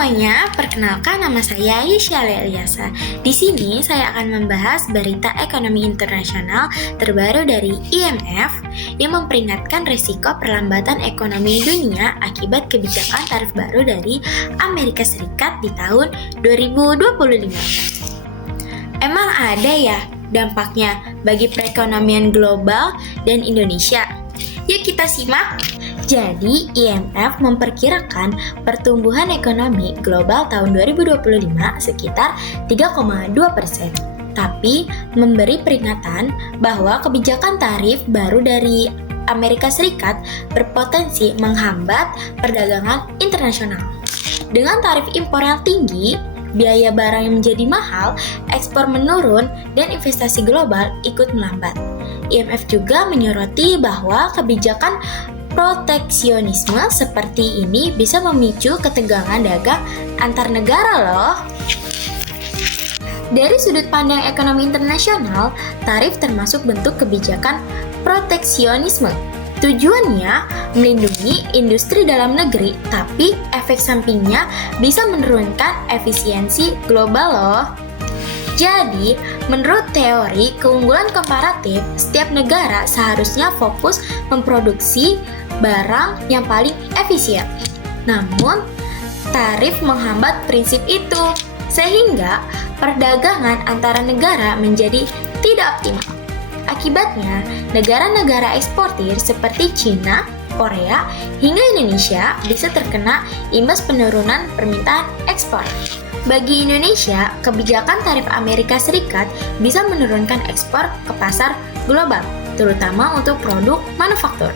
semuanya, perkenalkan nama saya Yesha Eliasa. Di sini saya akan membahas berita ekonomi internasional terbaru dari IMF yang memperingatkan risiko perlambatan ekonomi dunia akibat kebijakan tarif baru dari Amerika Serikat di tahun 2025. Emang ada ya dampaknya bagi perekonomian global dan Indonesia? Yuk kita simak. Jadi, IMF memperkirakan pertumbuhan ekonomi global tahun 2025 sekitar 3,2%. Tapi, memberi peringatan bahwa kebijakan tarif baru dari Amerika Serikat berpotensi menghambat perdagangan internasional. Dengan tarif impor yang tinggi, biaya barang yang menjadi mahal, ekspor menurun, dan investasi global ikut melambat. IMF juga menyoroti bahwa kebijakan proteksionisme seperti ini bisa memicu ketegangan dagang antar negara loh. Dari sudut pandang ekonomi internasional, tarif termasuk bentuk kebijakan proteksionisme. Tujuannya melindungi industri dalam negeri, tapi efek sampingnya bisa menurunkan efisiensi global loh. Jadi, menurut teori keunggulan komparatif, setiap negara seharusnya fokus memproduksi barang yang paling efisien. Namun, tarif menghambat prinsip itu, sehingga perdagangan antara negara menjadi tidak optimal. Akibatnya, negara-negara eksportir seperti China, Korea, hingga Indonesia bisa terkena imbas penurunan permintaan ekspor. Bagi Indonesia, kebijakan tarif Amerika Serikat bisa menurunkan ekspor ke pasar global, terutama untuk produk manufaktur.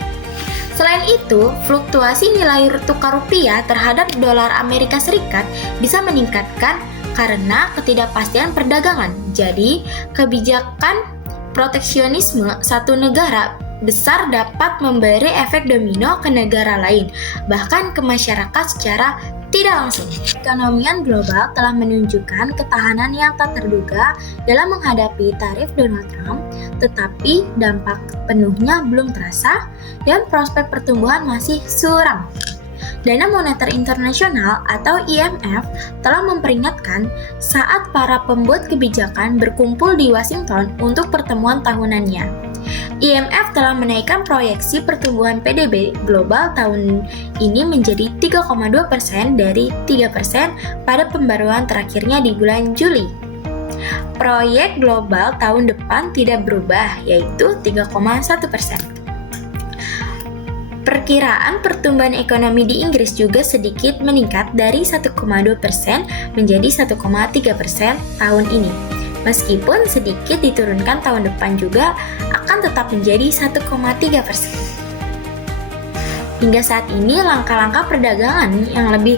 Selain itu, fluktuasi nilai tukar rupiah terhadap dolar Amerika Serikat bisa meningkatkan karena ketidakpastian perdagangan. Jadi, kebijakan proteksionisme satu negara besar dapat memberi efek domino ke negara lain, bahkan ke masyarakat secara tidak langsung. Perekonomian global telah menunjukkan ketahanan yang tak terduga dalam menghadapi tarif Donald Trump, tetapi dampak penuhnya belum terasa dan prospek pertumbuhan masih suram. Dana Moneter Internasional atau IMF telah memperingatkan saat para pembuat kebijakan berkumpul di Washington untuk pertemuan tahunannya. IMF telah menaikkan proyeksi pertumbuhan PDB global tahun ini menjadi 3,2% dari 3% pada pembaruan terakhirnya di bulan Juli. Proyek global tahun depan tidak berubah, yaitu 3,1%. Perkiraan pertumbuhan ekonomi di Inggris juga sedikit meningkat dari 1,2% menjadi 1,3% tahun ini. Meskipun sedikit diturunkan tahun depan juga akan tetap menjadi 1,3%. Hingga saat ini langkah-langkah perdagangan yang lebih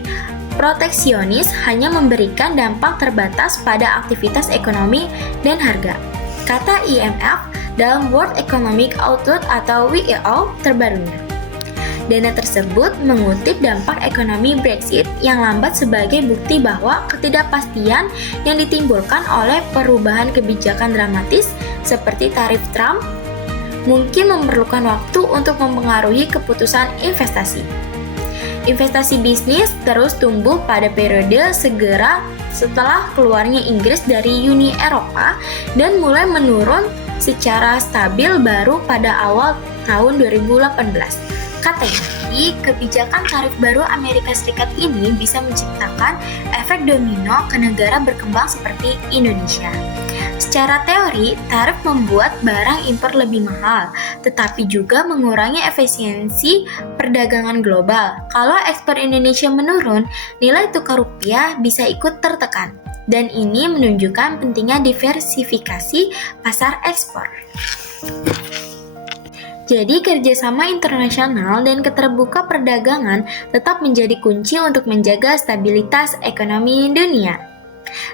proteksionis hanya memberikan dampak terbatas pada aktivitas ekonomi dan harga, kata IMF dalam World Economic Outlook atau WEO terbarunya. Dana tersebut mengutip dampak ekonomi Brexit yang lambat sebagai bukti bahwa ketidakpastian yang ditimbulkan oleh perubahan kebijakan dramatis seperti tarif Trump mungkin memerlukan waktu untuk mempengaruhi keputusan investasi. Investasi bisnis terus tumbuh pada periode segera setelah keluarnya Inggris dari Uni Eropa dan mulai menurun secara stabil baru pada awal tahun 2018. Katanya, kebijakan tarif baru Amerika Serikat ini bisa menciptakan efek domino ke negara berkembang seperti Indonesia. Secara teori, tarif membuat barang impor lebih mahal, tetapi juga mengurangi efisiensi perdagangan global. Kalau ekspor Indonesia menurun, nilai tukar rupiah bisa ikut tertekan. Dan ini menunjukkan pentingnya diversifikasi pasar ekspor. Jadi, kerjasama internasional dan keterbuka perdagangan tetap menjadi kunci untuk menjaga stabilitas ekonomi dunia.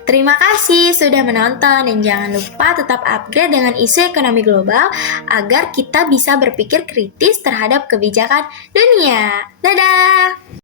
Terima kasih sudah menonton dan jangan lupa tetap upgrade dengan isu ekonomi global agar kita bisa berpikir kritis terhadap kebijakan dunia. Dadah!